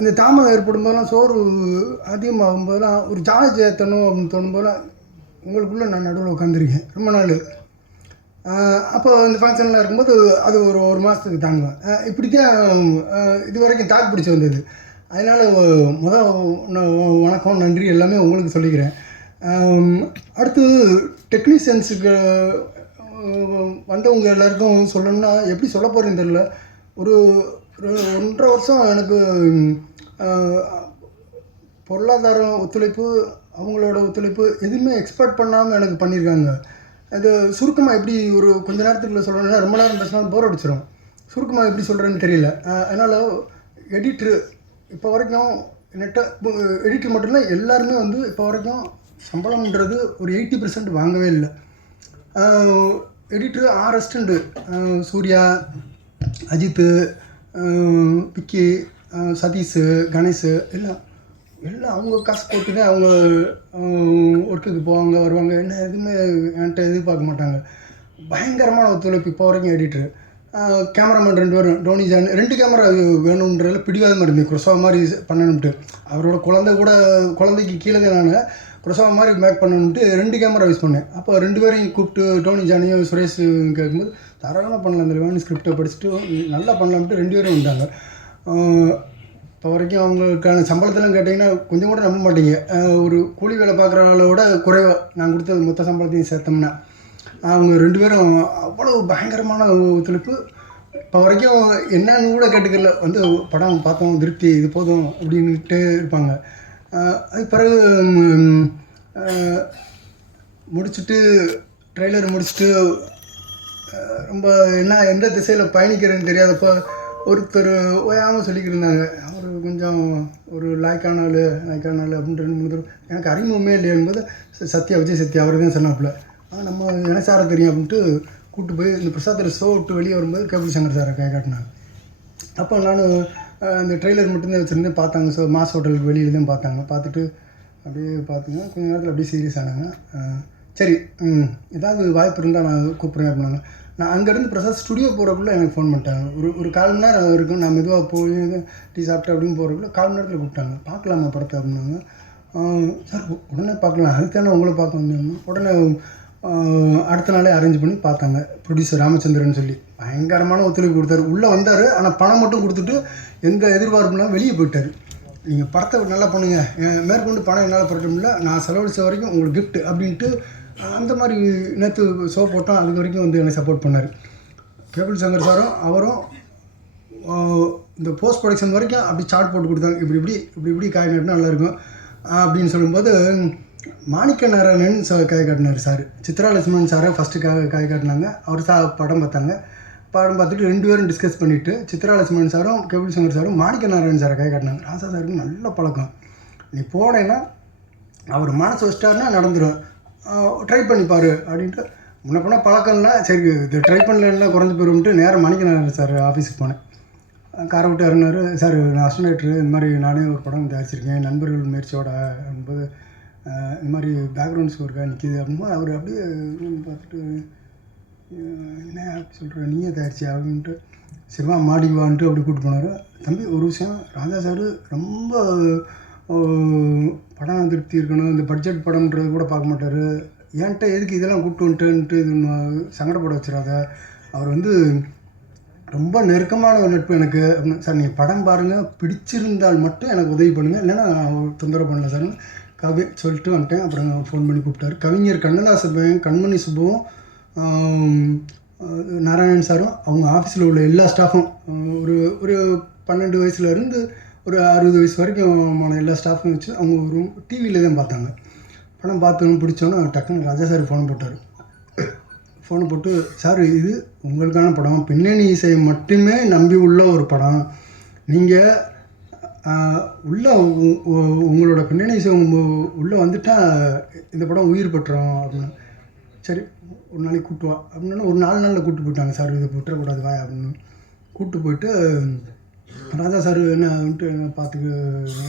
இந்த தாமதம் ஏற்படும் போதெல்லாம் சோறு அதிகமாகும் போதெல்லாம் ஒரு சார்ஜ் ஏற்றணும் அப்படின்னு தோணும் போதெல்லாம் உங்களுக்குள்ளே நான் நடுவில் உட்காந்துருக்கேன் ரொம்ப நாள். அப்போ இந்த ஃபங்க்ஷன்லாம் இருக்கும்போது அது ஒரு ஒரு மாதத்துக்கு தாங்குவேன். இப்படி தான் இது வரைக்கும் தாக்கு பிடிச்சி வந்தது. அதனால் முத வணக்கம் நன்றி எல்லாமே உங்களுக்கு சொல்லிக்கிறேன். அடுத்து டெக்னீஷியன்ஸுக்கு வந்தவங்க எல்லாருக்கும் சொல்லணும்னா எப்படி சொல்ல போகிறேன்னு தெரில ஒரு ஒன்றரை வருஷம் எனக்கு பொருளாதாரம் ஒத்துழைப்பு அவங்களோட ஒத்துழைப்பு எதுவுமே எக்ஸ்பெக்ட் பண்ணாமல் எனக்கு பண்ணியிருக்காங்க அது சுருக்கமாக எப்படி ஒரு கொஞ்ச நேரத்துக்குள்ள சொல்லணும்னா ரொம்ப நேரம் பேசினாலும் போர் அடிச்சிடும் சுருக்கமாக எப்படி சொல்கிறேன்னு தெரியல. அதனால் எடிட்ரு இப்போ வரைக்கும் நெட்டை எடிட்ரு மட்டும் இல்லை எல்லாருமே வந்து இப்போ வரைக்கும் சம்பளம்ன்றது ஒரு எயிட்டி பர்சன்ட் வாங்கவே இல்லை. Editor R assistant Surya Ajith Vicky Sathish Sathish எல்லாம் எல்லாம் அவங்க காசு போட்டு தான் அவங்க ஒர்க்குக்கு போவாங்க வருவாங்க. என்ன எதுவுமே என்கிட்ட எதிர்பார்க்க மாட்டாங்க. பயங்கரமான ஒத்துழைப்பு இப்போ வரைக்கும் எடிட்டரு கேமராமேன் ரெண்டு பேரும் டோனி ஜான் ரெண்டு கேமரா வேணுன்றதுல பிடிவாதமாக இருந்தது குரசவா மாதிரி பண்ணணும்ட்டு. அவரோட குழந்தை கூட குழந்தைக்கு கீழே நான். குரசவா மாதிரி மேக் பண்ணணும்ட்டு ரெண்டு கேமரா யூஸ் பண்ணேன். அப்போ ரெண்டு பேரையும் கூப்பிட்டு டோனி ஜானையும் சுரேஷ் கேட்கும்போது தாராளமாக பண்ணலாம் இந்த வேணும் ஸ்கிரிப்டை படிச்சுட்டு நல்லா பண்ணலாம்ட்டு ரெண்டு பேரும் வந்தாங்க. இப்போ வரைக்கும் அவங்களுக்கான சம்பளத்தெல்லாம் கேட்டிங்கன்னா கொஞ்சம் கூட நம்ப மாட்டீங்க. ஒரு கூலி வேலை பார்க்குறவங்களோட குறைவாக நான் கொடுத்த மொத்த சம்பளத்தையும் சேர்த்தோம்னா. அவங்க ரெண்டு பேரும் அவ்வளோ பயங்கரமான ஒத்துழைப்பு. இப்போ வரைக்கும் என்னன்னு கூட கேட்டுக்கல. வந்து படம் பார்த்தோம் திருப்தி இது போதும் அப்படின்ட்டு இருப்பாங்க. அதுக்கு பிறகு முடிச்சுட்டு ட்ரெய்லர் முடிச்சுட்டு ரொம்ப என்ன எந்த திசையில் பயணிக்கிறேன்னு தெரியாதப்போ ஒருத்தர் ஓயாமல் சொல்லிக்கிட்டு இருந்தாங்க அவர் கொஞ்சம் ஒரு லாய்க்கான ஆள் லாய்க்கான ஆள் ரெண்டு மூணு தடவை. எனக்கு அறிமுகமே இல்லையாங்கும்போது ச- சத்யா விஜய் சத்யா அவர் தான் சொன்னாப்புல. நம்ம எனக்கு சாரை தெரியும் அப்படின்ட்டு கூப்பிட்டு போய் இந்த பிரசாத்தில் ஷோ விட்டு வெளியே வரும்போது கபில் சங்கர் சாரை கை காட்டினாங்க. அப்போ நான் அந்த ட்ரெய்லர் மட்டும்தான் வச்சுருந்தேன் பார்த்தாங்க. ஸோ மாஸ் ஹோட்டலுக்கு வெளியில் தான் பார்த்தாங்க. பார்த்துட்டு அப்படியே பார்த்துங்க கொஞ்ச நேரத்தில் அப்படியே சீரியஸ் ஆனாங்க. சரி ஏதாவது வாய்ப்பு இருந்தால் நான் கூப்பிட்றேன் அப்படின்னாங்க. நான் அங்கேருந்து பிரசாத் ஸ்டுடியோ போகிறக்குள்ளே எனக்கு ஃபோன் பண்ணிட்டாங்க. ஒரு ஒரு கால் மணி நேரம் இருக்கும். நான் மெதுவாக போய் டீ சாப்பிட்டு அப்படின்னு போகிறக்குள்ள கால் மணி நேரத்தில் கூப்பிட்டாங்க. பார்க்கலாமா படத்தை அப்படின்னாங்க. சார் உடனே பார்க்கலாம். அதுக்கான உங்களை பார்க்க வந்தேன். உடனே அடுத்த நாளே அரேஞ்ச் பண்ணி பார்த்தாங்க. ப்ரொடியூசர் ராமச்சந்திரன் சொல்லி. பயங்கரமான ஒத்துழைப்பு கொடுத்தாரு. உள்ளே வந்தார். ஆனால் பணம் மட்டும் கொடுத்துட்டு எந்த எதிர்பார்ப்புனா வெளியே போயிட்டார். நீங்கள் படத்தை நல்லா பண்ணுங்கள் மேற்கொண்டு பணம் என்னால் புரட்ட முடியல நான் செலவழிச்ச வரைக்கும் உங்களுக்கு கிஃப்ட் அப்படின்ட்டு அந்த மாதிரி நேற்று ஷோ போட்டோம் அது வரைக்கும் வந்து எனக்கு சப்போர்ட் பண்ணார். கேபிள் சங்கர் சாரும் அவரும் இந்த போஸ்ட் ப்ரொடக்ஷன் வரைக்கும் அப்படி சார்ட் போட்டு கொடுத்தாங்க. இப்படி இப்படி இப்படி இப்படி காய் கட்டினா நல்லாயிருக்கும் அப்படின்னு சொல்லும்போது மாணிக்க நாராயணன் சார் காய் காட்டினார் சார் சித்ரா லட்சுமணன் சாரை ஃபஸ்ட்டு காய் காய் காட்டினாங்க. அவர் சா படம் பார்த்தாங்க. படம் பார்த்துட்டு ரெண்டு பேரும் டிஸ்கஸ் பண்ணிவிட்டு சித்ரா லட்சுமணன் சாரும் கேபிள் சங்கர் சாரும் மாணிக்க நாராயணன் சாரை காய் காட்டினாங்க. ராசா சாருக்கு நல்ல பழக்கம். நீ போனேன்னா அவர் மனசு வச்சிட்டாருன்னா நடந்துடும் ட்ரை பண்ணி பாரு அப்படின்ட்டு. முன்ன போனால் பழக்கம்னா சரி இது ட்ரை பண்ணலன்னா குறைஞ்சி போயிடும்ட்டு நேரம் மணிக்கணும் சார் ஆஃபீஸுக்கு போனேன். காரை விட்டு இறங்கினாரு. சார் நான் அஸ்டனேட்ரு இந்த மாதிரி நானே ஒரு படம் தயாரிச்சிருக்கேன் நண்பர்கள் முயற்சியோட என்பது இந்த மாதிரி பேக்ரவுண்ட் ஸ்கோருக்காக நிற்கிது அப்படின்போது அவர் அப்படியே பார்த்துட்டு அஹ், என்ன சொல்கிற நீயே தயாரிச்சியா அப்படின்ட்டு சரிவா மாடிக்கு வான்ட்டு அப்படி கூப்பிட்டு போனார். தம்பி ஒரு விஷயம் ராஜா சார் ரொம்ப படம் திருப்தி இருக்கணும் இந்த பட்ஜெட் படம்ன்றது கூட பார்க்க மாட்டார். ஏன்ட்ட எதுக்கு இதெல்லாம் கூப்பிட்டு வந்துட்டுன்ட்டு இது சங்கடப்பட வச்சிடாத. அவர் வந்து ரொம்ப நெருக்கமான ஒரு நட்பு எனக்கு. அப்படின்னு சார் நீங்கள் படம் பாருங்கள் பிடிச்சிருந்தால் மட்டும் எனக்கு உதவி பண்ணுங்கள் இல்லைன்னா நான் தொந்தரவு பண்ணல சார்னு கவி சொல்லிட்டு வந்துட்டேன். அப்புறம் ஃபோன் பண்ணி கூப்பிட்டாரு. கவிஞர் கண்ணதாசன் பையன் கண்மணி சுப்புவும் நாராயணன் சாரும் அவங்க ஆஃபீஸில் உள்ள எல்லா ஸ்டாஃபும் ஒரு ஒரு பன்னெண்டு வயசுலேருந்து ஒரு அறுபது வயசு வரைக்கும் எல்லா ஸ்டாஃபும் வச்சு அவங்க ஒரு டிவியில் தான் பார்த்தாங்க. படம் பார்த்தோன்னு பிடிச்சோன்னு டக்குன்னு ராஜா சார் ஃபோன் போட்டார். ஃபோனை போட்டு சார் இது உங்களுக்கான படம். பின்னணி இசையை மட்டுமே நம்பி உள்ள ஒரு படம். நீங்கள் உள்ள உ- உங்களோட பின்னணி இசை உள்ளே வந்துட்டால் இந்த படம் உயிர் பெற்றோம். அப்படின்னு. சரி ஒரு நாளைக்கு கூட்டு வா. அப்படின்னா. ஒரு நாலு நாளில் கூப்பிட்டு போயிட்டாங்க. சார் இது விட்டுறக்கூடாது வா அப்படின்னு. கூப்பிட்டு போயிட்டு ராஜா சார் என்ன வந்துட்டு என்ன பார்த்துக்கு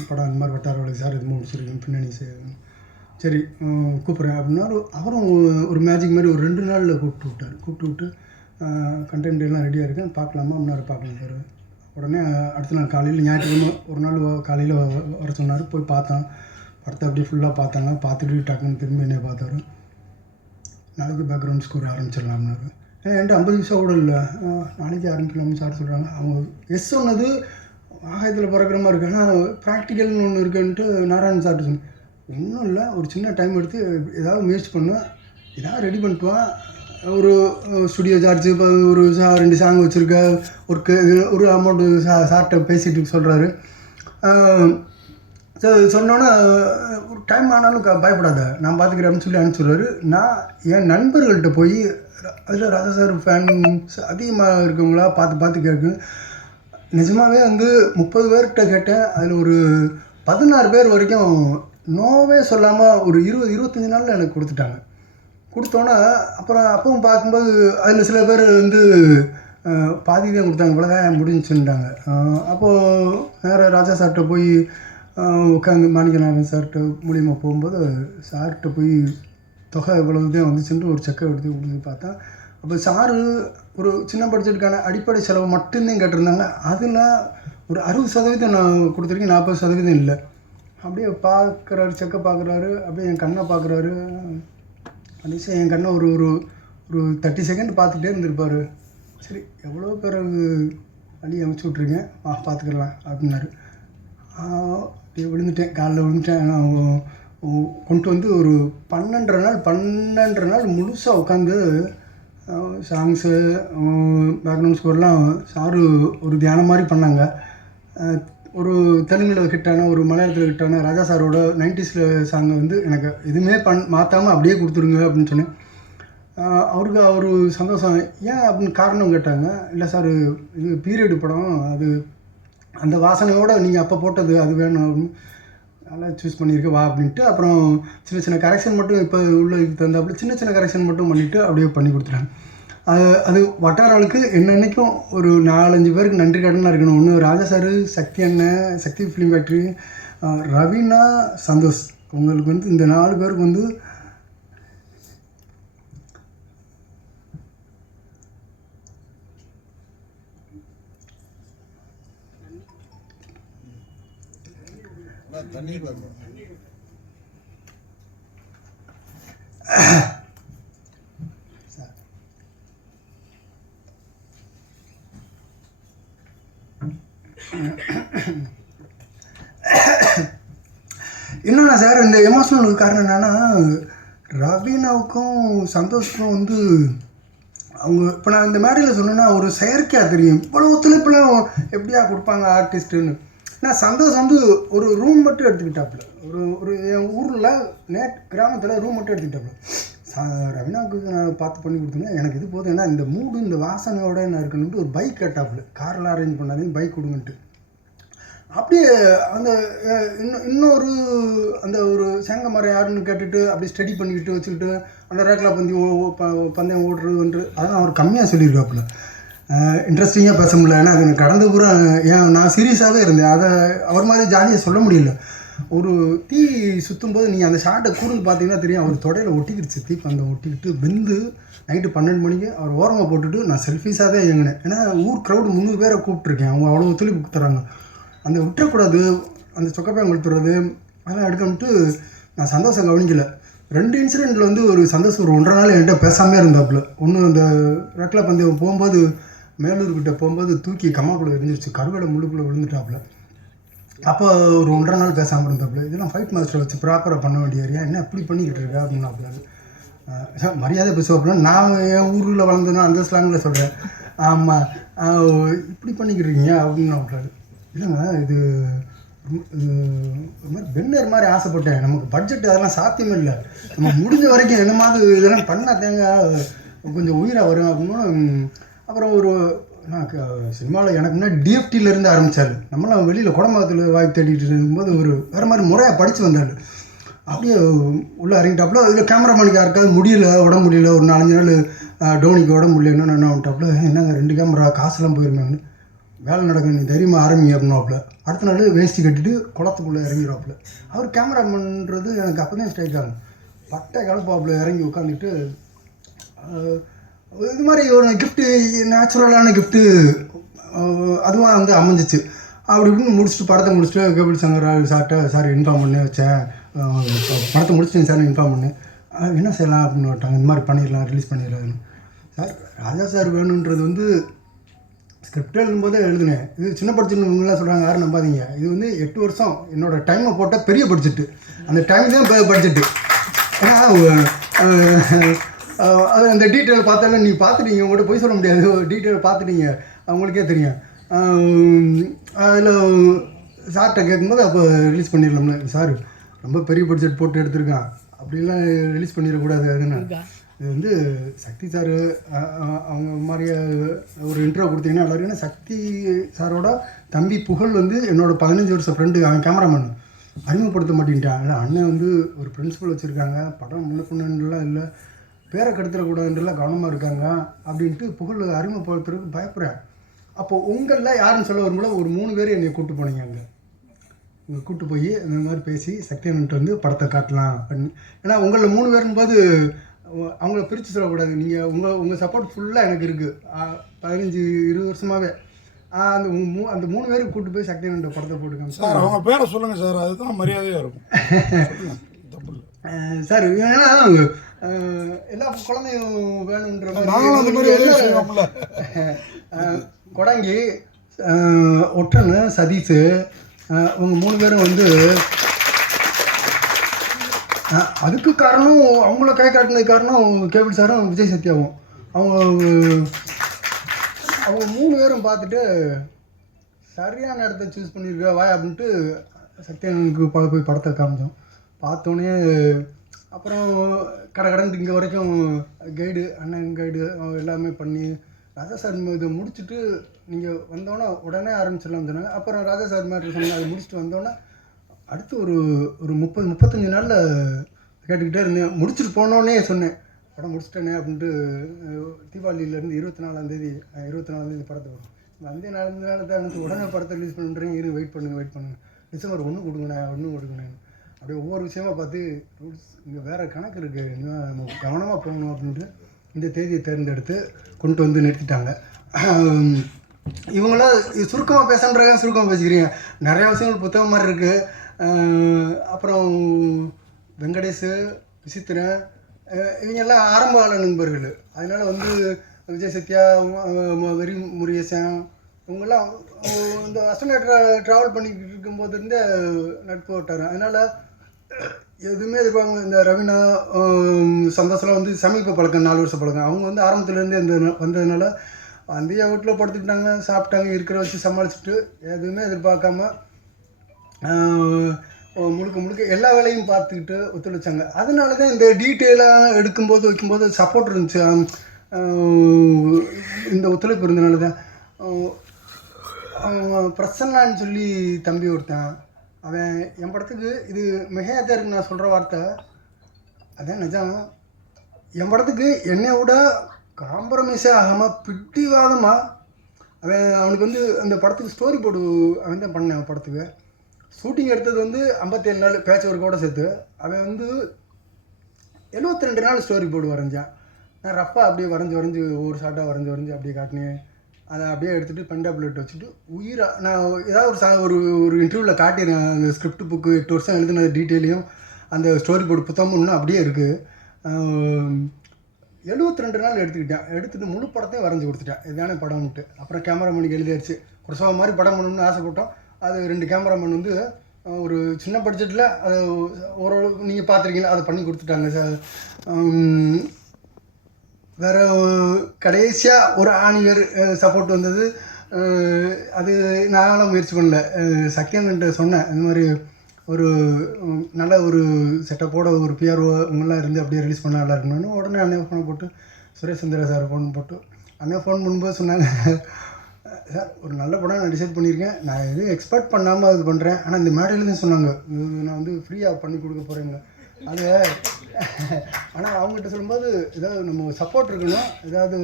படம் இந்த மாதிரி வட்டார வழக்கு சார் இது முடிச்சிருக்கேன் பின்னணி இசை சரி கூப்பிட்றேன் அப்படின்னா அவரும் ஒரு- மேஜிக் மாதிரி ஒரு ரெண்டு நாளில் கூப்பிட்டு விட்டார். கூப்பிட்டு விட்டு கண்டென்ட் எல்லாம் ரெடியாக இருக்கேன். பார்க்கலாமா? அப்படின்னாரு பார்க்கலாம் சார். உடனே அடுத்த நாள் காலையில் ஞாயிற்றுக்கிழமை ஒரு நாள் காலையில் வர சொன்னார். போய் பார்த்தோம் படத்தை அப்படியே ஃபுல்லாக பார்த்தாங்க பார்த்துட்டு டக்குன்னு திரும்பி என்னை பார்த்தாரு. நாளைக்கு பேக்ரவுண்ட் ஸ்கோர் ஆரம்பிச்சிடலாம்னாரு என்கிட்ட ஐம்பது நிமிஷம் கூட இல்லை? நாளைக்கு ஆரம்பிக்கலாம்னு சார் சொல்கிறாங்க அவங்க எஸ் சொன்னது ஆகாயத்தில் பறக்கிற மாதிரி இருக்குது ஆனால் ப்ராக்டிக்கல்னு ஒன்று இருக்குன்ட்டு நாராயணன் சார்ட்டு சொன்னேன் இன்னும் இல்லை. ஒரு சின்ன டைம் எடுத்து ஏதாவது முயற்சி பண்ணுவேன் ஏதாவது ரெடி பண்ணிட்டு ஒரு ஸ்டுடியோ சார்ஜ் இப்போ ஒரு சா ரெண்டு சாங் வச்சுருக்க. ஒரு ஒரு அமௌண்ட்டு சா சார்கிட்ட பேசிட்டு சொல்கிறாரு ஸோ சொன்னோன்னே ஒரு டைம் ஆனாலும் பயப்படாத. நான் பார்த்துக்கிறேன்னு சொல்லி அனுப்பிச்சுடுறாரு நான் என் நண்பர்கள்ட்ட போய் அதில் ராஜா சார் ஃபேன்ஸ் அதிகமாக இருக்கவங்களா பார்த்து பார்த்து கேட்கு நிஜமாகவே வந்து முப்பது பேர்கிட்ட கேட்டேன். அதில் ஒரு பதினாறு பேர் வரைக்கும் நோவே சொல்லாமல் ஒரு இருபது இருபத்தஞ்சி நாளில் எனக்கு கொடுத்துட்டாங்க. கொடுத்தோன்னே அப்புறம் அப்பவும் பார்க்கும்போது அதில் சில பேர் வந்து அஹ், பாதி தான் கொடுத்தாங்க. இவ்வளோதான் முடிஞ்சுட்டாங்க அப்போது வேறு ராஜா சார்கிட்ட போய் உட்காந்து மாணிக்கநாதன் சார்கிட்ட மூலியமாக போகும்போது சார்கிட்ட போய் தொகை இவ்வளவு தான் வந்துச்சுன்ட்டு ஒரு செக்கை எடுத்து கொடுத்து பார்த்தா அப்போ சாரு ஒரு சின்ன பட்ஜெட்டுக்கான அடிப்படை செலவு மட்டும்தான் கேட்டிருந்தாங்க. அதில் ஒரு அறுபது சதவீதம் நான் கொடுத்துருக்கேன் நாற்பது சதவீதம் இல்லை. அப்படியே பார்க்குறாரு செக்கை பார்க்குறாரு அப்படியே என் கண்ணை பார்க்குறாரு கடைசி என் கண்ணை ஒரு ஒரு ஒரு தேர்ட்டி செகண்ட் பார்த்துட்டே இருந்திருப்பார். சரி எவ்வளோ பேர் அடி அமைச்சு விட்ருக்கேன் பார்த்துக்கலாம் அப்படின்னாரு. அப்படியே விழுந்துட்டேன். காலில் விழுந்துட்டேன். நான் கொண்டு வந்து ஒரு பன்னெண்டரை நாள் பன்னெண்டரை நாள் முழுசாக உட்காந்து சாங்ஸு பேக்ரவுண்ட் ஸ்கோர்லாம் சாரு ஒரு தியானம் மாதிரி பண்ணாங்க. ஒரு தெலுங்கில் ஹிட்டான ஒரு மலையாளத்தில் ஹிட்டான ராஜா சாரோட நைன்டிஸில் சாங்கை வந்து எனக்கு எதுவுமே பண் மாற்றாமல் அப்படியே கொடுத்துருங்க அப்படின்னு சொன்னேன். அவருக்கு அவர் சந்தோஷம். ஏன் அப்படின்னு காரணம் கேட்டாங்க. இல்லை சார் இது பீரியடு படம் அது அந்த வாசனையோடு நீங்கள் அப்போ போட்டது அது வேணும் அப்படின்னு. நல்லா சூஸ் பண்ணியிருக்கு வா அப்படின்ட்டு. அப்புறம் சின்ன சின்ன கரெக்ஷன் மட்டும் இப்போ உள்ள தந்தாப்புல சின்ன சின்ன கரெக்ஷன் மட்டும் பண்ணிவிட்டு அப்படியே பண்ணி கொடுத்துட்டாங்க. அது அது வட்டார ஆளுக்கு என்னென்னைக்கும் ஒரு நாலஞ்சு பேருக்கு நன்றி கடனாக இருக்கணும். ஒன்று ராஜா சார் சக்தி அண்ணன் சக்தி ஃபிலிம் ஃபேக்ட்ரி ரவீனா சந்தோஷ். உங்களுக்கு வந்து இந்த நாலு பேருக்கு வந்து தண்ணீர் வரணும். என்னண்ணா சார் இந்த எமோஷனலுக்கு காரணம் என்னன்னா ரவீனாவுக்கும் சந்தோஷுக்கும் வந்து அவங்க இப்போ நான் இந்த மேடையில் சொன்னேன்னா ஒரு செயற்கையாக தெரியும். இவ்வளோ ஒத்துழைப்புலாம் எப்படியா கொடுப்பாங்க ஆர்டிஸ்ட்டுன்னு நான் சந்தோஷம் வந்து ஒரு ரூம் மட்டும் எடுத்துக்கிட்டாப்புல. ஒரு ஒரு என் ஊரில் நேட் கிராமத்தில் ரூம் மட்டும் எடுத்துக்கிட்டாப்புல. ரவினாவுக்கு நான் பார்த்து பண்ணி கொடுத்தேங்க எனக்கு இது போதும். ஏன்னா இந்த மூடு இந்த வாசனையோட நான் இருக்கணுன்ட்டு ஒரு பைக் கேட்டாப்புல. காரில் அரேஞ்ச் பண்ணாதீங்க பைக் கொடுங்கன்ட்டு. அப்படியே அந்த இன்னும் இன்னொரு அந்த ஒரு சேங்க மரம் யாருன்னு கேட்டுட்டு அப்படியே ஸ்டடி பண்ணிக்கிட்டு வச்சுக்கிட்டு அந்த ரேக்கில் பந்தி ஓ- ப- பந்தயம் ஓடுறது அதெல்லாம் அவர் கம்மியாக சொல்லியிருக்காப்புல. இன்ட்ரெஸ்டிங்காக பேச முடியல. ஏன்னா அது எனக்கு கடந்த பூரா ஏன் நான் சீரியஸாகவே இருந்தேன். அதை அவர் மாதிரி ஜாலியாக சொல்ல முடியல. ஒரு தீ சுற்றும் போது நீங்கள் அந்த ஷார்ட்டை கூர்ந்து பார்த்தீங்கன்னா தெரியும். அவர் தொடையில் ஒட்டிக்கிடுச்சு. தீ அந்த ஒட்டிக்கிட்டு வெந்து நைட்டு பன்னெண்டு மணிக்கு அவர் ஓரமாக போட்டுட்டு நான் செல்ஃபீஸாக தான் இயங்கினேன். ஏன்னா ஊர் க்ரௌடு முந்நூறு பேரை கூப்பிட்ருக்கேன் அவங்க அவ்வளோ ஒத்துழைப்பு கொடுத்துறாங்க அந்த விட்டுறக்கூடாது அந்த சொக்கப்பையம் கொடுத்துறது அதெல்லாம் எடுக்கணும்ட்டு நான் சந்தோஷம் கவனிக்கல. ரெண்டு இன்சிடெண்ட்டில் வந்து ஒரு சந்தோஷம் ஒரு ஒன்றரை நாள் என்கிட்ட பேசாமே இருந்தாப்புல. ஒன்று அந்த ரெக்கில் பந்தயம் போகும்போது மேலூர்கிட்ட போகும்போது தூக்கி கம்மாக்குள்ளே எரிஞ்சிருச்சு. கருவேலை முள்ளுக்குள்ளே விழுந்துட்டாப்புல. அப்போ ஒரு ஒன்றரை நாள் பேசாமல் இருந்தாப்புல. இதெல்லாம் ஃபைட் மாஸ்டர் வச்சு ப்ராப்பராக பண்ண வேண்டிய ஏரியா. என்ன இப்படி பண்ணிக்கிட்டு இருக்கா அப்படின்னாப்புல. சார் மரியாதை பேசுவாப்புல. நான் என் ஊரில் வளர்ந்தேன்னா அந்த ஸ்லாங்கில் சொல்கிறேன் ஆமாம் இப்படி பண்ணிக்கிட்டு இருக்கீங்க அப்படின்னு இல்லைங்க இது ரொம்ப- இது ஒரு மாதிரி பென்னர் மாதிரி ஆசைப்பட்டேன். நமக்கு பட்ஜெட் அதெல்லாம் சாத்தியமே இல்லை. நம்ம முடிஞ்ச வரைக்கும் என்ன மாதிரி இதெல்லாம் பண்ணால் தேங்க கொஞ்சம் உயிராக வரும் அப்படின்னு அப்புறம் ஒரு நான் சினிமாவில் எனக்கு முன்னாடி டிஎஃப்டியில் இருந்து ஆரம்பித்தார் நம்மளாம் வெளியில் குடம்பகத்தில் வாய் தேடிட்டு இருக்கும்போது ஒரு வேறு மாதிரி முறையாக படித்து வந்தார். அப்படியே உள்ளே இறங்கிட்டாப்புல அதில் கேமராமேனுக்கு யாருக்காவது முடியல உடம்பு முடியல ஒரு நாலஞ்சு நாள் டோனிக்கு உடம்பு முடியலன்னு என்ன வந்துட்டாப்புல என்னங்க ரெண்டு கேமரா காசுலாம் போயிருந்தாங்கன்னு வேலை நடக்கும் நீ தைரியமாக ஆரம்பி அப்படின்னாப்புல அடுத்த நாள் வேஷ்டி கட்டிட்டு குளத்துக்குள்ளே இறங்கிடுவாப்புல அவர் கேமராமேன்றது எனக்கு அப்போ தான் ஸ்ட்ரைக் ஆகும் பட்டை கலப்பாப்புல இறங்கி உட்காந்துட்டு இது மாதிரி ஒரு கிஃப்ட்டு நேச்சுரலான கிஃப்ட்டு அதுவாக வந்து அமைஞ்சிச்சு. அப்படி இப்படின்னு முடிச்சுட்டு படத்தை முடிச்சுட்டு கபில் சங்கர் சார்ட்ட சார் இன்ஃபார்ம் பண்ணி வச்சேன். படத்தை முடிச்சிட்டேன் சார் இன்ஃபார்ம் பண்ணு. என்ன செய்யலாம் அப்படின்னு விட்டாங்க. இந்த மாதிரி பண்ணிடலாம் ரிலீஸ் பண்ணிடலாம்னு சார் ராஜா சார் வேணுன்றது வந்து ஸ்கிரிப்ட் எழுதும்போதே எழுதுனேன். இது சின்ன பட்ஜெட்னுலாம் சொல்கிறாங்க யாரும் நம்பாதீங்க. இது வந்து எட்டு வருஷம் என்னோட டைமை போட்டால் பெரிய படிச்சுட்டு. அந்த டைம் தான் ஏன்னா அது அந்த டீட்டெயில் பார்த்தாலும் நீ பார்த்துட்டீங்க உங்கள்கிட்ட போய் சொல்ல முடியாது. டீட்டெயில் பார்த்துட்டீங்க அவங்களுக்கே தெரியும். அதில் சார்கிட்ட கேட்கும்போது அப்போ ரிலீஸ் பண்ணிடலாம்ல. சார் ரொம்ப பெரிய பட்ஜெட் போட்டு எடுத்திருக்கான். அப்படிலாம் ரிலீஸ் பண்ணிடக்கூடாது அதுன்னு இது வந்து சக்தி சார் அவங்க மாதிரி ஒரு இன்ட்ரோ கொடுத்தீங்கன்னா எல்லாரும் ஏன்னா சக்தி சாரோட தம்பி புகழ் வந்து என்னோட பதினஞ்சு வருஷம் ஃப்ரெண்டு அவன் கேமராமேன் அறிமுகப்படுத்த மாட்டேன்ட்டான். இல்லை அண்ணன் வந்து ஒரு பிரின்சிபல் வச்சுருக்காங்க. படம் முன்ன பின்னலாம் இல்லை. பேரை கெடுத்துடக்கூடாதுன்றலாம் கவனமாக இருக்காங்க அப்படின்ட்டு புகழ் அறிமுகப்படுத்துறதுக்கு பயப்படுறேன் அப்போ உங்களில் யாருன்னு சொல்ல வரும்போது ஒரு மூணு பேர் என்னை கூப்பிட்டு போனீங்க அங்கே. இங்கே கூப்பிட்டு போய் இந்த மாதிரி பேசி சக்தியன்ட்டு வந்து படத்தை காட்டலாம் அப்படின்னு. ஏன்னா உங்களில் மூணு பேரும்போது அவங்கள பிரித்து சொல்லக்கூடாது. நீங்கள் உங்கள் உங்கள் சப்போர்ட் ஃபுல்லாக எனக்கு இருக்குது பதினஞ்சு இருபது வருஷமாகவே அந்த மூ அந்த மூணு பேருக்கு கூப்பிட்டு போய் சக்தியன்ட்ட படத்தை போட்டுக்காங்க. சார் அவங்க பேரை சொல்லுங்க சார். அதுதான் மரியாதையாக இருக்கும். சார் ஏன்னா எல்லா குழந்தையும் வேணுன்ற கொடாங்கி ஒற்றன் சதீஷ் அவங்க மூணு பேரும் வந்து அதுக்கு காரணம் அவங்கள கை காட்டினது காரணம் கேபிள் சாரும் விஜய் சத்யாவும். அவங்க அவங்க மூணு பேரும் பார்த்துட்டு சரியான இடத்த சூஸ் பண்ணியிருக்கா வாய் அப்படின்ட்டு சத்யானனுக்கு ப போய் படத்தை காமிச்சோம். பார்த்தோன்னே அப்புறம் கடை கடந்து இங்கே வரைக்கும் கைடு அண்ணன் கைடு எல்லாமே பண்ணி ராஜா சார் இதை முடிச்சுட்டு நீங்கள் வந்தோன்னே உடனே ஆரம்பிச்சிடலாம் சொன்னாங்க. அப்புறம் ராஜா சார் மேட்ரு சொன்னாங்க அதை முடிச்சுட்டு வந்தோன்னே அடுத்து ஒரு ஒரு முப்பது முப்பத்தஞ்சு நாளில் கேட்டுக்கிட்டே இருந்தேன். முடிச்சுட்டு போனோடனே சொன்னேன். படம் முடிச்சிட்டேனே அப்படின்ட்டு தீபாவளியிலேருந்து இருபத்தி நாலாந்தேதி இருபத்தி நாலாந்தேதி படத்தை வரும். வந்தே நாலு நாள் தான் எனக்கு உடனே படத்தை ரிலீஸ் பண்ணுறேன் இரு வெயிட் பண்ணுங்கள் வெயிட் பண்ணுங்க. டிசம்பர் ஒன்று கொடுங்கண்ணே ஒன்று கொடுங்கண்ணே அப்படியே ஒவ்வொரு விஷயமா பார்த்து ரூல்ஸ் இங்கே வேறு கணக்கு இருக்குது இன்னும் நம்ம கவனமாக போகணும் அப்படின்ட்டு இந்த தேதியை தேர்ந்தெடுத்து கொண்டு வந்து நிறுத்திட்டாங்க. இவங்களாம் சுருக்கமாக பேசுன்றதுக்காக சுருக்கமாக பேசிக்கிறீங்க. நிறைய விஷயங்கள் புத்தகம் மாதிரி இருக்குது அப்புறம் வெங்கடேஷ் விசித்திரன் இவங்க எல்லாம் ஆரம்ப கால நண்பர்கள். அதனால் வந்து விஜய் சத்யா ம- வெறி முருகேசன் இவங்கெல்லாம் இந்த இந்த ட்ரா ட்ராவல் பண்ணிக்கிட்டு இருக்கும்போது இருந்தே நட்பு வட்டாரம். அதனால் எதுவுமே எதிர்பார்க்க இந்த ரவீனா சந்தோஷம்லாம் வந்து சமீப பழக்கம் நாலு வருஷம் பழக்கம். அவங்க வந்து ஆரம்பத்துலேருந்தே இந்த வந்ததுனால வந்து வீட்டில் படுத்துக்கிட்டாங்க சாப்பிட்டாங்க இருக்கிற வச்சு சமாளிச்சுட்டு எதுவுமே எதிர்பார்க்காம முழுக்க முழுக்க எல்லா வேலையும் பார்த்துக்கிட்டு ஒத்துழைச்சாங்க. அதனால தான் இந்த டீட்டெயிலாக எடுக்கும்போது வைக்கும்போது சப்போர்ட் இருந்துச்சு. இந்த ஒத்துழைப்பு இருந்தனால தான் பிரசன்னான்னு சொல்லி தம்பி ஒருத்தன் அவன் என் படத்துக்கு இது மிகையாக இருக்கு நான் சொல்கிற வார்த்தை. அதான் நிஜம். என் படத்துக்கு என்னை விட காம்ப்ரமைஸே ஆகாமல் பிடிவாதமாக அவன் அவனுக்கு வந்து அந்த படத்துக்கு ஸ்டோரி போர்டு அவன் தான் பண்ணான் படத்துக்கு. ஷூட்டிங் எடுத்தது வந்து ஐம்பத்தேழு நாள் பேட்ச் கூட சேர்த்து அவன் வந்து எழுபத்தி ரெண்டு நாள் ஸ்டோரி போர்டு வரைஞ்சான் நான் ரஃப்பாக அப்படியே வரைஞ்சி வரைஞ்சி ஒவ்வொரு ஷார்ட்டாக வரைஞ்சி வரைஞ்சி அப்படியே காட்டினேன். அதை அப்படியே எடுத்துகிட்டு பென் டேப்லெட் வச்சுட்டு உயிராக நான் ஏதாவது ஒரு சா ஒரு ஒரு இன்டர்வியூவில் காட்டிடுறேன் அந்த ஸ்கிரிப்ட் புக்கு எட்டு வருஷம் எழுதின டீட்டெயிலையும் அந்த ஸ்டோரி போர்டு புத்தகமும் இன்னும் அப்படியே இருக்குது எழுபத்தி ரெண்டு நாள் எடுத்துக்கிட்டேன். எடுத்துட்டு முழு படத்தையும் வரைஞ்சி கொடுத்துட்டேன். இதுதானே படம்ட்டு அப்புறம் கேமராமேனுக்கு எழுதியாச்சு. குரசவா மாதிரி படம் பண்ணணும்னு ஆசைப்பட்டோம். அது ரெண்டு கேமராமேன் வந்து ஒரு சின்ன பட்ஜெட்டில் அது ஒரு நீங்கள் பார்த்துருக்கீங்களா? அதை பண்ணி கொடுத்துட்டாங்க சார் வேறு கடைசியாக ஒரு ஆணியர் சப்போர்ட் வந்தது. அது நானும் முயற்சி பண்ணல. அஹ், சத்யன்கிட்ட சொன்னேன் இந்த மாதிரி ஒரு நல்ல ஒரு செட்டப்போட ஒரு பிஆர்ஓ இவங்கெல்லாம் இருந்து அப்படியே ரிலீஸ் பண்ண நல்லா இருக்கணும்னு உடனே அண்ணன் ஃபோனை போட்டு சுரேஷ் சந்திரா சார் ஃபோன் போட்டு. அண்ணன் ஃபோன் பண்ணும்போது சொன்னாங்க சார் ஒரு நல்ல படம் நான் டிசைட் பண்ணியிருக்கேன். நான் எதுவும் எக்ஸ்பெக்ட் பண்ணாமல் அது பண்ணுறேன் ஆனால் இந்த மேடையிலேருந்து சொன்னாங்க இது நான் வந்து ஃப்ரீயாக பண்ணி கொடுக்க போகிறேங்க அது ஆனால் அவங்ககிட்ட சொல்லும்போது ஏதாவது நம்ம சப்போர்ட் இருக்கணும். ஏதாவது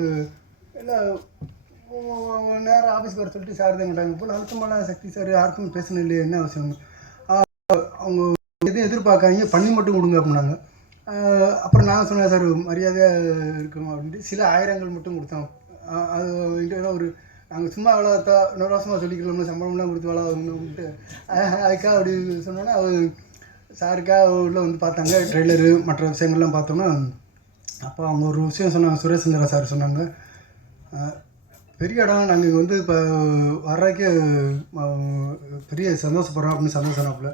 இல்லை நேரம் ஆஃபீஸ்க்கு வர சொல்லிட்டு சார் தான் கேட்டாங்க இப்போ அழுத்தமான சக்தி சார் யாருக்கும் பேசணும் இல்லையே என்ன அவசியம்? அவங்க எதுவும் எதிர்பார்க்காதீங்க பண்ணி மட்டும் கொடுங்க அப்படின்னாங்க. அப்புறம் நான் சொன்னேன் சார் மரியாதையாக இருக்கணும் அப்படின்ட்டு. சில ஆயிரங்கள் மட்டும் கொடுத்தோம். அது வந்துட்டு ஒரு நாங்கள் சும்மா விளாத்தா பார்த்தா சொல்லிக்கலாம்னு சம்பளம்லாம் கொடுத்து வேலை வாங்கணும்ட்டு அதுக்காக அப்படி சொன்னோன்னே அவர் சாருக்காக உள்ளே வந்து பார்த்தாங்க ட்ரெய்லரு மற்ற விஷயங்கள்லாம் பார்த்தோன்னா அப்போ அவங்க ஒரு விஷயம் சொன்னாங்க சுரேஷ் சந்திரா சார் சொன்னாங்க. பெரிய இடம் நாங்கள் இங்கே வந்து இப்போ வர்றதுக்கே பெரிய சந்தோஷப்படுறோம் அப்படின்னு சந்தோஷம்னாப்புல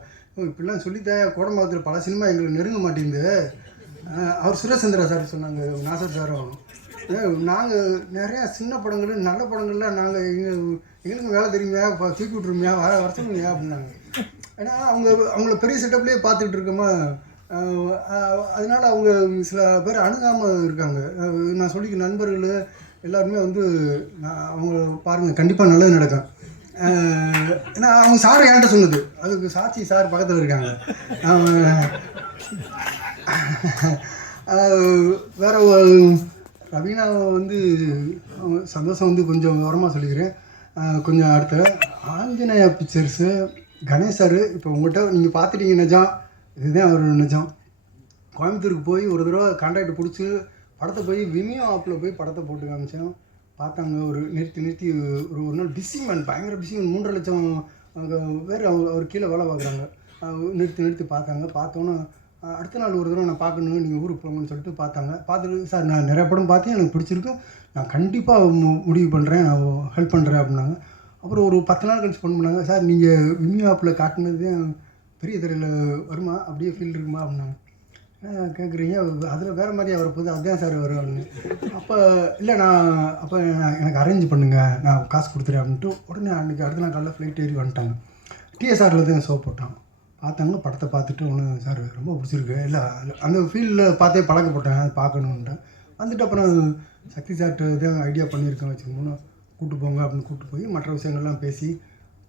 இப்படிலாம் சொல்லித்தான் கோடம்பாக்கத்தில் பல சினிமா எங்களுக்கு நெருங்க மாட்டேங்குது. அவர் சுரேஷ் சந்திரா சார் சொன்னாங்க நாசர் சாரும். நாங்கள் நிறையா சின்ன படங்கள் நல்ல படங்கள்லாம் நாங்கள் எங்கள் எங்களுக்கும் வேலை தெரியுமையா தூக்கி விட்ருமையா வர வர சொல்லுங்கயா அப்படின்னாங்க. ஏன்னா அவங்க அவங்கள பெரிய செட்டப்லேயே பார்த்துட்டு இருக்கோமா? அதனால அவங்க சில பேர் அணுகாமல் இருக்காங்க. நான் சொல்லிக்க நண்பர்கள் எல்லாருமே வந்து நான் அவங்க பாருங்கள் கண்டிப்பாக நல்லது நடக்கும். ஏன்னா அவங்க சார் என்கிட்ட சொன்னது. அதுக்கு சாட்சி சார் பக்கத்தில் இருக்காங்க. வேற ரவீனா வந்து அவங்க சந்தோஷம் வந்து கொஞ்சம் விவரமாக சொல்லிக்கிறேன். கொஞ்சம் அடுத்த ஆஞ்சநேயா பிக்சர்ஸு கணேஷ் சார் இப்போ உங்கள்கிட்ட நீங்கள் பார்த்துட்டீங்க நிஜம். இதுதான் அவர் நிஜம். கோயம்புத்தூருக்கு போய் ஒரு தடவை கான்ட்ராக்ட் பிடிச்சி படத்தை போய் விமியோ ஆப்பில் போய் படத்தை போட்டு காமிச்சோம் பார்த்தாங்க ஒரு நிறுத்தி நிறுத்தி ஒரு ஒரு நாள் பிஸி மேன் பயங்கர பிஸி மேன் மூன்றரை லட்சம் பேர் வேறு அவர் அவர் கீழே வேலை பார்க்குறாங்க. நிறுத்தி நிறுத்தி பார்த்தாங்க. பார்த்தோன்னே அடுத்த நாள் ஒரு தடவை நான் பார்க்கணும் நீங்கள் ஊருக்கு போங்கன்னு சொல்லிட்டு பார்த்தாங்க. பார்த்துட்டு சார் நான் நிறைய படம் பார்த்தேன் எனக்கு பிடிச்சிருக்கு. நான் கண்டிப்பாக முடிவு பண்ணுறேன் நான் ஹெல்ப் பண்ணுறேன் அப்படின்னாங்க. அப்புறம் ஒரு பத்து நாள் கழிச்சு ஃபோன் பண்ணாங்க சார் நீங்கள் விமியோ ஆப்பில் காட்டினது பெரிய திரையில் வருமா? அப்படியே ஃபீல் இருக்குமா? அப்படின்னாங்க. கேட்குறீங்க அதில் வேறு மாதிரி அவரை போகுது அதுதான் சார் வரும் அப்போ இல்லை நான் அப்போ எனக்கு அரேஞ்ச் பண்ணுங்கள் நான் காசு கொடுத்துறேன். அப்படின்ட்டு உடனே அன்றைக்கி அடுத்த நாள் காலையில் ஃப்ளைட் ஏறி வந்துட்டாங்க. டிஎஸ்ஆரில் தான் ஷோ போட்டான். பார்த்தாங்க படத்தை பார்த்துட்டு ஒன்று சார் ரொம்ப பிடிச்சிருக்கு. இல்லை அந்த ஃபீல்டில் பார்த்தே பழக்கப்பட்டேன் அது பார்க்கணுன்ட்டேன் வந்துட்டு அப்புறம் சக்தி சார்கிட்ட தான் ஐடியா பண்ணியிருக்கேன் வச்சுக்கோங்க. கூப்பிட்டு போங்க அப்படின்னு கூப்பிட்டு போய் மற்ற விஷயங்கள்லாம் பேசி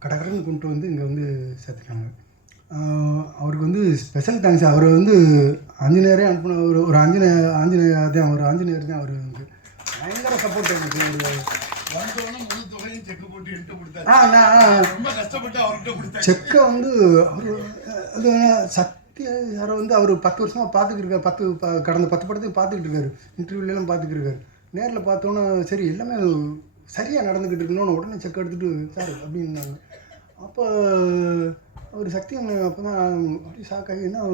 கடற்கரைன்னு கொண்டு வந்து இங்கே வந்து சேர்த்துட்டாங்க. அவருக்கு வந்து ஸ்பெஷல் தேங்க்ஸ் அவரை வந்து ஆஞ்சநேயரே அனுப்பின ஒரு ஒரு ஆஞ்சநேய ஆஞ்சநேயா தான் ஒரு ஆஞ்சநேயர் தான் அவர் எனக்கு பயங்கர சப்போர்ட் எனக்கு ஒரு செக்கை வந்து அவர் அது சக்தி யாரை வந்து அவர் பத்து வருஷமாக பார்த்துக்கிட்டு இருக்காரு. பத்து கடந்த பத்து படத்துக்கு பார்த்துக்கிட்டு இருக்காரு. இன்டர்வியூலாம் பார்த்துக்கிட்டு இருக்காரு. நேரில் பார்த்தோன்னே சரி எல்லாமே சரியாக நடந்துக்கிட்டு இருக்கணும்னு உடனே செக் எடுத்துகிட்டு சார் அப்படின்னாங்க. அப்போ அவர் சக்தி அப்போ தான் அப்படி ஷாக்காகி என்ன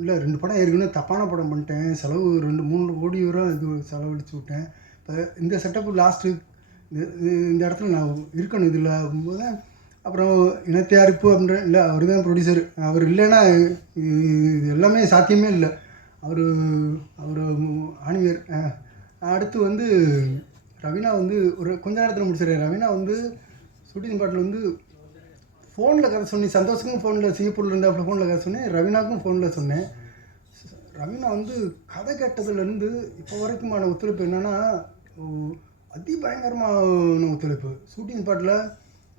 இல்லை ரெண்டு படம் ஏற்கனவே தப்பான படம் பண்ணிட்டேன். செலவு ரெண்டு மூணு கோடி வரை இது செலவழிச்சு விட்டேன். இப்போ இந்த செட்டப் லாஸ்ட்டு இந்த இடத்துல நான் இருக்கணும் இதில் போது அப்புறம் இனத்தயாரிப்பு அப்படின்ற இல்லை அவர் தான் ப்ரொடியூசர் அவர் இல்லைன்னா இது எல்லாமே சாத்தியமே இல்லை. அவர் அவர் ஆணிவேர் அடுத்து வந்து ரவீனா வந்து ஒரு கொஞ்ச நேரத்தில் முடிச்சிடுறேன். ரவீனா வந்து ஷூட்டிங் பாட்டில் வந்து ஃபோனில் கதை சொன்னி சந்தோஷக்கும் ஃபோனில் சிங்கப்பூரில் இருந்தால் ஃபோனில் கதை சொன்னேன். ரவீனாக்கும் ஃபோனில் சொன்னேன். ரவீனா வந்து கதை கேட்டதுலேருந்து இப்போ வரைக்குமான ஒத்துழைப்பு என்னென்னா அதிபயங்கரமான ஒத்துழைப்பு. ஷூட்டிங் பாட்டில்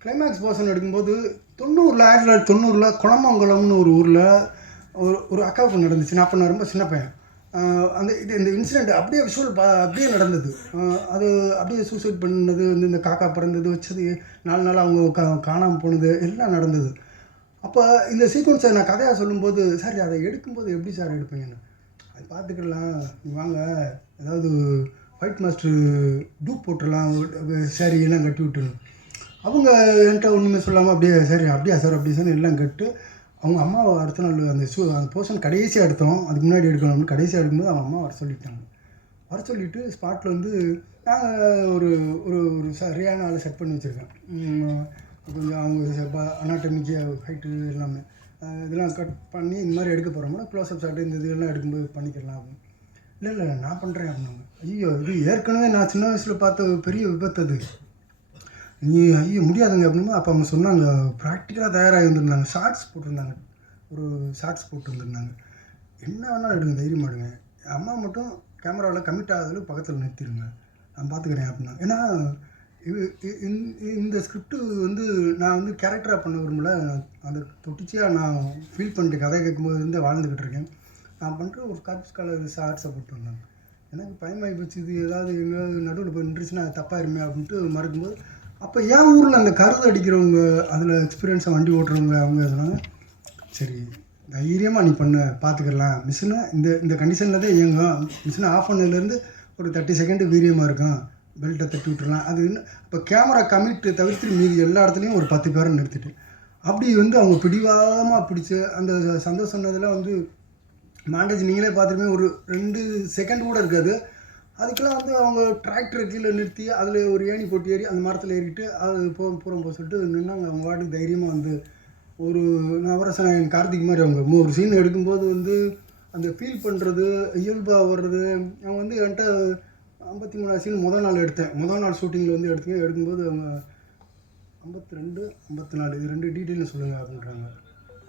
கிளைமேக்ஸ் போர்ஷன் எடுக்கும்போது தொண்ணூறில் ஆயிரத்தி தொள்ளாயிரத்தி தொண்ணூறில் குளமங்கலம்னு ஒரு ஊரில் ஒரு ஒரு அக்காவுக்கு நடந்துச்சு. நான் அப்போ நான் ரொம்ப சின்ன பையன். அந்த இது இந்த இன்சிடெண்ட் அப்படியே விஷுவல் பா அப்படியே நடந்தது. அது அப்படியே சூசைட் பண்ணது வந்து இந்த காக்கா பிறந்தது வச்சது நாலு நாள் அவங்க கா காணாமல் போனது எல்லாம் நடந்தது. அப்போ இந்த சீக்வன்ஸை நான் கதையாக சொல்லும்போது சார் அதை எடுக்கும்போது எப்படி சார் எடுப்பீங்கன்னு அது பார்த்துக்கலாம் நீ வாங்க. ஏதாவது ஃபைட் மாஸ்டர் டூப் போட்டுடலாம். சாரி எல்லாம் கட்டி விட்டுணும் அவங்க என்கிட்ட ஒன்றுமே சொல்லாமல் அப்படியே சரி அப்படியா சார் அப்படியே சார் எல்லாம் கட்டு. அவங்க அம்மாவை அடுத்த நாள் அந்த ஷூ அந்த போர்ஷன் கடைசியாக எடுத்தோம் அதுக்கு முன்னாடி எடுக்கணும்னு கடைசியாக எடுக்கும்போது அவங்க அம்மா வர சொல்லிட்டாங்க. வர சொல்லிவிட்டு ஸ்பாட்டில் வந்து நான் ஒரு ஒரு ஒரு சரியான ஆளை செட் பண்ணி வச்சுருக்கேன் கொஞ்சம் அவங்க அனாட்டமிக்கு ஹைட்டு எல்லாமே இதெல்லாம் கட் பண்ணி இந்த மாதிரி எடுக்க போகிறோம்னா க்ளோஸ்அப் ஷாட்டு இந்த இதெல்லாம் எடுக்கும்போது பண்ணிக்கலாம் அப்படின்னு. இல்லை இல்லை நான் பண்ணுறேன் அப்படின்னாங்க ஐயோ இது ஏற்கனவே நான் சின்ன வயசில் பார்த்த பெரிய விபத்து அது. நீ ஐயோ முடியாதுங்க அப்படின்னா அப்போ அவங்க சொன்னாங்க ப்ராக்டிக்கலாக தயாராகி வந்திருந்தாங்க. ஷார்ட்ஸ் போட்டிருந்தாங்க. ஒரு ஷார்ட்ஸ் போட்டு வந்திருந்தாங்க. என்ன வேணாலும் எடுங்க தைரியமாக எடுங்க. என் அம்மா மட்டும் கேமராவில் கமிட் ஆகுதளவு பக்கத்தில் நிறுத்திடுங்க. நான் பார்த்துக்கிறேன் அப்படின்னா ஏன்னா இது இந்த- இந்த ஸ்கிரிப்டு வந்து நான் வந்து கேரக்டராக பண்ண விரும்பல. அந்த தொட்டிச்சியாக நான் ஃபீல் பண்ணிட்டு கதை கேட்கும்போது இருந்து வாழ்ந்துக்கிட்டு இருக்கேன். நான் பண்ணுற ஒரு கார்ப்ஸ் கலர் ஷார்ட்ஸை போட்டு வந்தாங்க எனக்கு பயமாகி போச்சு. இது ஏதாவது எங்கேயாவது நடுவில் போய் நின்றுச்சுன்னா அது தப்பாயிருமே அப்படின்ட்டு மறக்கும்போது அப்போ ஏன் ஊரில் அந்த கருது அடிக்கிறவங்க அதில் எக்ஸ்பீரியன்ஸாக வண்டி ஓட்டுறவங்க அவங்க சொன்னாங்க சரி தைரியமாக நீ பண்ண பார்த்துக்கலாம் மிஷினை இந்த இந்த கண்டிஷனில் தான் இயங்கும். மிஷினை ஆஃப் பண்ணதுலேருந்து ஒரு தேர்ட்டி செகண்டு வீரியமாக இருக்கும். பெல்ட்டை தட்டி விட்டுறலாம். அது இப்போ கேமரா கமிட்டு தவிர்த்து மீதி எல்லா இடத்துலையும் ஒரு பத்து பேரை நிறுத்திட்டு. அப்படி வந்து அவங்க பிடிவாதமாக பிடிச்சி அந்த சந்தோஷம் சொன்னதில் வந்து மாண்டேஜ் நீங்களே பார்த்துருமே ஒரு ரெண்டு செகண்ட் கூட இருக்காது. அதுக்கெல்லாம் வந்து அவங்க டிராக்டரை கீழே நிறுத்தி அதில் ஒரு ஏணி போட்டு ஏறி அந்த மரத்தில் ஏறிட்டு அது போக போகிறோம் போக சொல்லிட்டு நின்னாங்க அவங்க வாட்டுக்கு தைரியமாக வந்து ஒரு நவரசன் கார்த்திக் மாதிரி அவங்க ஒரு சீன் எடுக்கும்போது வந்து அந்த ஃபீல் பண்ணுறது இயல்பாக வர்றது அவங்க வந்து என்கிட்ட ஐம்பத்தி மூணாவது சீன் முதல் நாள் எடுத்தேன். முதல் நாள் ஷூட்டிங்கில் வந்து எடுத்தேன் எடுக்கும்போது அவங்க ஐம்பத்தி ரெண்டு ஐம்பத்தி நாலு இது ரெண்டு டீட்டெயிலும் சொல்லுங்கள் அப்படின்றாங்க.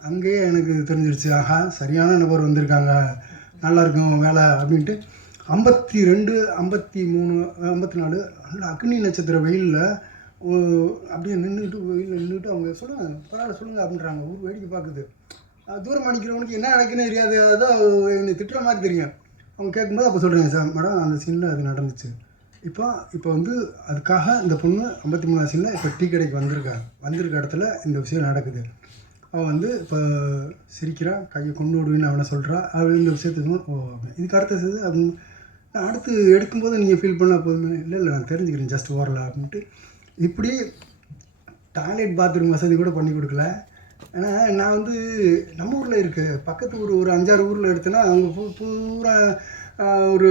அங்கேயே எனக்கு தெரிஞ்சிருச்சு ஆஹா சரியான நபர் வந்திருக்காங்க நல்லாயிருக்கும் வேலை அப்படின்ட்டு. ஐம்பத்தி ரெண்டு ஐம்பத்தி மூணு ஐம்பத்தி நாலு நல்ல அக்னி நட்சத்திர வெயிலில் அப்படியே நின்றுட்டு வெயிலில் நின்றுட்டு அவங்க சொல்லுங்கள் பரவாயில்ல சொல்லுங்கள் அப்படின்றாங்க. ஊர் வேடிக்கை பார்க்குது. தூரம் தூரமாக என்ன நடக்குன்னு தெரியாது. அதான் என்னை திட்டுற மாதிரி தெரியும். அவங்க கேட்கும்போது அப்போ சொல்கிறேன் சார் மேடம் அந்த சீனில் அது நடந்துச்சு. இப்போ இப்போ வந்து அதுக்காக இந்த பொண்ணு ஐம்பத்தி மூணாவது சீனில் இப்போ டீ கடைக்கு வந்திருக்கா. வந்திருக்க இடத்துல இந்த விஷயம் நடக்குது. அவன் வந்து இப்போ சிரிக்கிறா கையை கொண்டு விடுவேன்னு அவனை சொல்கிறா அவள் இந்த விஷயத்துக்கு ஓ இதுக்கு அடுத்த செய்து அப்படின்னு அடுத்து எடுக்கும்போது நீங்கள் ஃபீல் பண்ணால் போதுமே. இல்லை இல்லை நான் தெரிஞ்சுக்கிறேன் ஜஸ்ட் ஓரல அப்படின்ட்டு. இப்படி டாய்லெட் பாத்ரூம் வசதி கூட பண்ணி கொடுக்கல. ஆனால் நான் வந்து நம்ம ஊரில் இருக்கு. பக்கத்து ஊர் ஒரு அஞ்சாறு ஊரில் எடுத்தேன்னா அவங்க பூ பூரா ஒரு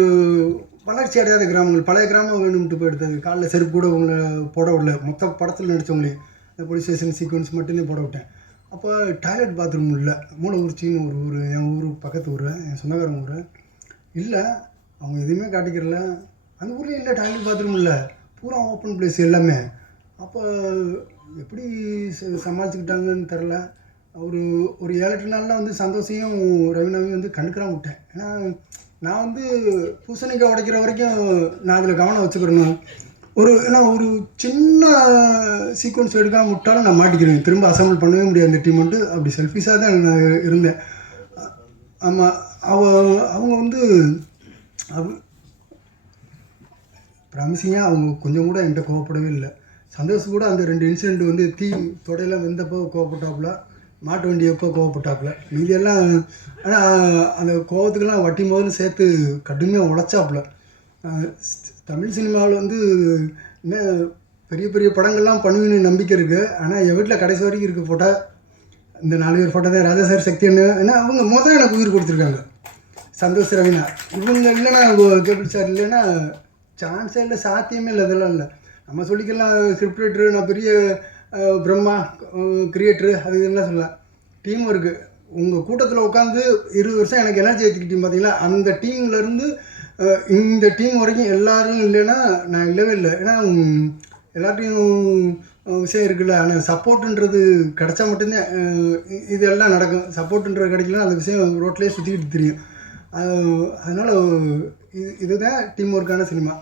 வளர்ச்சி அடையாத கிராமங்கள். பழைய கிராமம் வேணும்ட்டு போய் எடுத்தது காலைல செருப்பு கூட உங்களை போட விடல. மொத்த படத்தில் நடித்தவங்களே இந்த போலீஸ் ஸ்டேஷன் சீக்வன்ஸ் மட்டுமே போட விட்டேன். அப்போ டாய்லெட் பாத்ரூம் இல்லை. மூலவூர்ச்சின்னு ஒரு ஊர் என் ஊர் பக்கத்து ஊர் என் சொந்தக்காரங்க ஊர். இல்லை அவங்க எதுவுமே காட்டிக்கிறல. அந்த ஊர்லேயும் இல்லை டாய்லெட் பாத்ரூம் இல்லை. பூரா ஓப்பன் பிளேஸ் எல்லாமே. அப்போ எப்படி ச- சமாளிச்சுக்கிட்டாங்கன்னு தெரில ஒரு ஒரு ஏழு எட்டு நாளில் வந்து சந்தோஷையும் ரவினாவையும் வந்து கண்டுக்கிறான் விட்டேன். ஏன்னா நான் வந்து பூசணிக்காய் உடைக்கிற வரைக்கும் நான் அதில் கவனம் வச்சுக்கிறணும் ஒரு ஏன்னா ஒரு சின்ன சீக்வன்ஸ் எடுக்காமல் விட்டாலும் நான் மாட்டிக்கிறேன் திரும்ப அசம்பிள் பண்ணவே முடியாது அந்த டீம் வந்து. அப்படி செல்ஃபிஷாக தான் நான் இருந்தேன். ஆமாம் அவ அவங்க வந்து அவ ப்ராமிசிங்காக அவங்க கொஞ்சம் கூட என்கிட்ட கோவப்படவே இல்லை. சந்தோஷ் கூட அந்த ரெண்டு இன்சிடெண்ட் வந்து தீ தொடையில வெந்தப்போ கோவப்பட்டாப்புல மாட்டு வண்டி எப்போ கோவப்பட்டாப்புல. மீதியெல்லாம் ஆனால் அந்த கோவத்துக்கெல்லாம் வட்டி முதல்ல சேர்த்து கடுமையாக உழைச்சாப்புல தமிழ் சினிமாவில் வந்து என்ன பெரிய பெரிய படங்கள்லாம் பண்ணுவேன்னு நம்பிக்கை இருக்குது ஆனால் என் வீட்டில் கடைசி வரைக்கும் இருக்க ஃபோட்டோ இந்த நாலு பேர் ஃபோட்டோ தான் ராஜா சார் சக்தி என்ன ஏன்னா அவங்க முதல்ல எனக்கு உயிர் கொடுத்துருக்காங்க. சந்தோஷ் ரவினா. இவங்க இல்லைன்னா கேபிள் சார் இல்லைன்னா சான்ஸே இல்லை சாத்தியமே இல்லை இதெல்லாம் இல்லை. நம்ம சொல்லிக்கலாம் ஸ்கிரிப்ட் ரைட்டரு நான் பெரிய பிரம்மா கிரியேட்டரு அது இதெல்லாம் சொல்லலாம் டீம் ஒர்க்கு உங்கள் கூட்டத்தில் உட்காந்து இருபது வருஷம் எனக்கு எனர்ஜி ஏற்றிக்கிட்டீங்க பார்த்தீங்களா அந்த டீம்லேருந்து இந்த டீம் வரைக்கும் எல்லோரும் இல்லைன்னா நான் இல்லவே இல்லை. ஏன்னா உம், எல்லார்ட்டையும் விஷயம் இருக்குல்ல. ஆனால் சப்போர்ட்டுன்றது கிடச்சா மட்டும்தான் இதெல்லாம் நடக்கும். சப்போர்ட்டுன்றது கிடைக்கலன்னா அந்த விஷயம் ரோட்லேயே சுற்றிக்கிட்டு தெரியும். அதனால் இது இதுதான் டீம் ஒர்க்கான சினிமா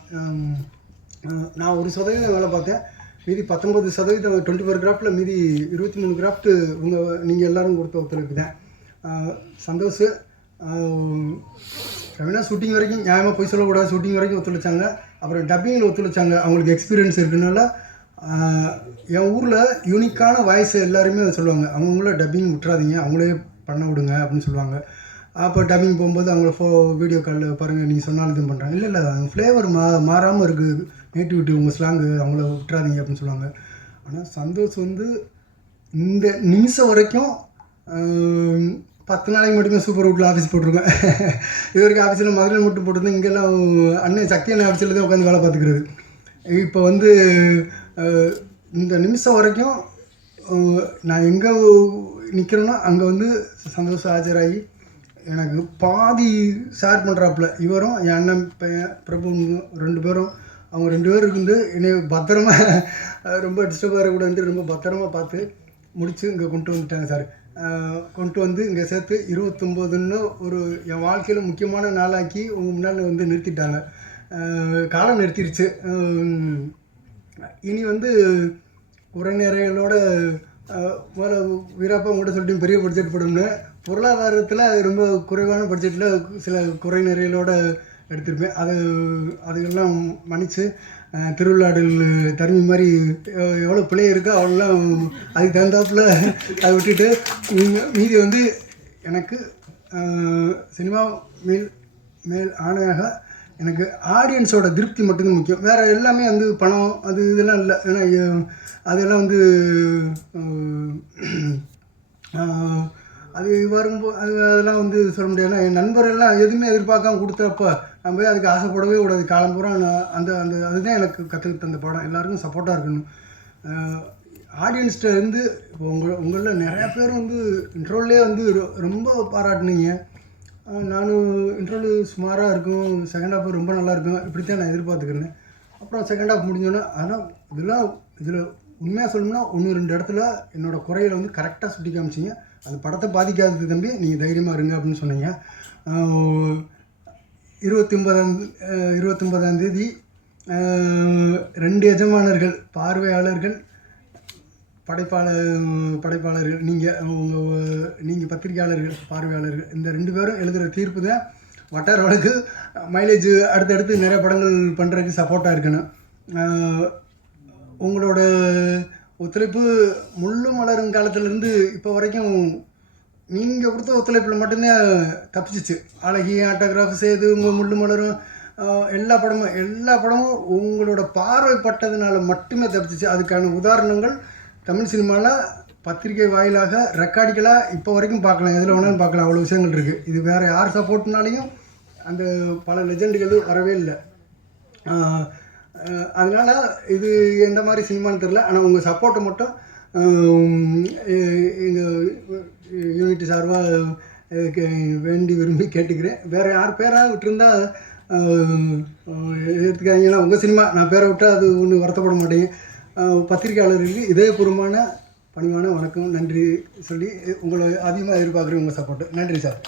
நான் ஒரு சதவீதம் வேலை பார்த்தேன். மீதி பத்தொம்பது சதவீதம் டுவெண்ட்டி ஃபோர் கிராஃப்டில் மீதி இருபத்தி மூணு கிராஃப்ட்டு உங்கள் நீங்கள் எல்லோரும் கொடுத்த ஒத்துழைப்பு தான். சந்தோஷ் ரவினா ஷூட்டிங் வரைக்கும் நியாயமாக போய் சொல்லக்கூடாது. ஷூட்டிங் வரைக்கும் ஒத்துழைச்சாங்க. அப்புறம் டப்பிங்கில் ஒத்துழைச்சாங்க. அவங்களுக்கு எக்ஸ்பீரியன்ஸ் இருக்குனால என் ஊரில் யூனிக்கான வாய்ஸ் எல்லாருமே அதை சொல்லுவாங்க. அவங்கவுங்கள டப்பிங் விட்டுறாதீங்க. அவங்களே பண்ண விடுங்க அப்படின்னு சொல்லுவாங்க. அப்போ டப்பிங் போகும்போது அவங்கள ஃபோ வீடியோ காலில் பாருங்கள் நீங்கள் சொன்னாலும் இது பண்ணுறாங்க இல்லை இல்லை ஃப்ளேவர் மா மாறாமல் இருக்குது நேட்டிவிட்டி உங்கள் ஸ்லாங்கு அவங்கள விட்டுறாதீங்க அப்படின்னு சொல்லுவாங்க. ஆனால் சந்தோஷ் வந்து இந்த நிமிஷம் வரைக்கும் பத்து நாளைக்கு மட்டுமே சூப்பர் வீட்டில் ஆஃபீஸ் போட்டிருக்கேன். இது வரைக்கும் ஆஃபீஸில் மதுரையில் மட்டும் போட்டிருந்தேன். இங்கெல்லாம் அண்ணன் சக்தி அண்ணன் ஆஃபீஸில் தான் உட்காந்து வேலை பார்த்துக்கிறது இப்போ வந்து இந்த நிமிஷம் வரைக்கும் நான் எங்கே நிற்கிறேனோ அங்கே வந்து சந்தோஷம் ஆஜராகி எனக்கு பாதி ஷேர் பண்ணுறாப்புல இவரும் என் அண்ணன் பையன் பிரபு ரெண்டு பேரும் அவங்க ரெண்டு பேரும் இருந்து என்னை பத்திரமா ரொம்ப டிஸ்டர்ப் ஆகக்கூடாதுன்ட்டு ரொம்ப பத்திரமா பார்த்து முடித்து இங்கே கொண்டு வந்துட்டாங்க சார் கொண்டு வந்து இங்கே சேர்த்து இருபத்தொம்போதுன்னு ஒரு என் வாழ்க்கையில் முக்கியமான நாளாக்கி உங்கள் முன்னால் வந்து நிறுத்திட்டாங்க. காலம் நிறுத்திடுச்சு இனி வந்து உறவினர்களோட அஹ், முதல்ல வீராப்பா உங்கள்கிட்ட சொல்லிட்டு பெரிய பட்ஜெட் படம்னு பொருளாதாரத்தில் ரொம்ப குறைவான பட்ஜெட்டில் சில குறை நிறைகளோடு எடுத்திருப்பேன். அது அதுக்கெல்லாம் மன்னித்து திருவிழாடல் தருமி மாதிரி எவ்வளோ பிள்ளை இருக்கோ அவ்வளோலாம் அதுக்கு தகுந்தாப்பில் அதை விட்டுட்டு மீ- மீதி வந்து எனக்கு சினிமா மேல் மேல் ஆணையாக எனக்கு ஆடியன்ஸோட திருப்தி மட்டும்தான் முக்கியம். வேறு எல்லாமே வந்து பணம் அது இதெல்லாம் இல்லை. ஏன்னா அதெல்லாம் வந்து அது வரும்போது அது அதெல்லாம் வந்து சொல்ல முடியாது என் நண்பரெல்லாம் எதுவுமே எதிர்பார்க்காம கொடுத்தப்ப நம்ம போய் அதுக்கு ஆசைப்படவே கூடாது. காலம் பூரா நான் அந்த அந்த அதுதான் எனக்கு கற்றுக்கிட்ட அந்த படம். எல்லாருக்கும் சப்போர்ட்டாக இருக்கணும். ஆடியன்ஸ்கிட்ட இருந்து இப்போ உங்கள் உங்களில் நிறையா பேர் வந்து இன்ட்ரோல்லே வந்து ரொ- ரொம்ப பாராட்டினீங்க. நானும் இன்ட்ரோல் சுமாராக இருக்கும். செகண்ட் ஹாஃப் ரொம்ப நல்லா இருக்கும். இப்படி தான் நான் எதிர்பார்த்துக்கிறேன் அப்புறம் செகண்ட் ஹாஃப் முடிஞ்சோன்னே ஆனால் இதெல்லாம் இதில் உண்மையாக சொல்லணும்னா ஒன்று ரெண்டு இடத்துல என்னோடய குறையில் வந்து கரெக்டாக சுட்டி காமிச்சிங்க அது படத்தை பாதிக்காதது தம்பி நீங்கள் தைரியமாக இருங்க அப்படின்னு சொன்னீங்க. இருபத்தொம்பதாம் இருபத்தி ஒன்பதாம் இருபத்தி ஒன்பதாம் தேதி ரெண்டு எஜமானர்கள் பார்வையாளர்கள் படைப்பாளர் படைப்பாளர்கள் நீங்கள் உங்கள் நீங்கள் பத்திரிகையாளர்கள் பார்வையாளர்கள் இந்த ரெண்டு பேரும் எழுதுகிற தீர்ப்பு தான் வட்டார வழக்கு. மைலேஜ் அடுத்தடுத்து நிறைய படங்கள் பண்ணுறதுக்கு சப்போர்ட்டாக இருக்கணும். உங்களோட ஒத்துழைப்பு முள்ளும் மலரும் காலத்துலேருந்து இப்போ வரைக்கும் நீங்கள் கொடுத்த ஒத்துழைப்பில் மட்டும்தான் தப்பிச்சிச்சு. அழகி ஆட்டோகிராஃப் செய்து உங்கள் முள்ளு மலரும் எல்லா படமும் எல்லா படமும் உங்களோட பார்வைப்பட்டதுனால மட்டுமே தப்பிச்சிச்சு. அதுக்கான உதாரணங்கள் தமிழ் சினிமாவில் பத்திரிகை வாயிலாக ரெக்கார்டிக்கலாக இப்போ வரைக்கும் பார்க்கலாம். எதில் வேணாலும் பார்க்கலாம். அவ்வளோ விஷயங்கள் இருக்குது இது வேறு யார் சப்போர்ட்னாலையும் அந்த பல லெஜெண்டுகள் வரவே இல்லை. அதனால் இது எந்த மாதிரி சினிமான்னு தெரில ஆனால் உங்கள் சப்போர்ட்டை மட்டும் எங்கள் யூனிட் சார்பாக வேண்டி விரும்பி கேட்டுக்கிறேன். வேறு யார் பேராக விட்டுருந்தா எடுத்துக்காங்கன்னா உங்கள் சினிமா நான் பேரை விட்டால் அது ஒன்றும் வருத்தப்பட மாட்டேங்க. பத்திரிகையாளர்களுக்கு இதயபூர்வமான பணிவான வணக்கம் நன்றி சொல்லி உங்களை அதிகமாக எதிர்பார்க்குறேன் உங்கள் சப்போர்ட்டு நன்றி சார்.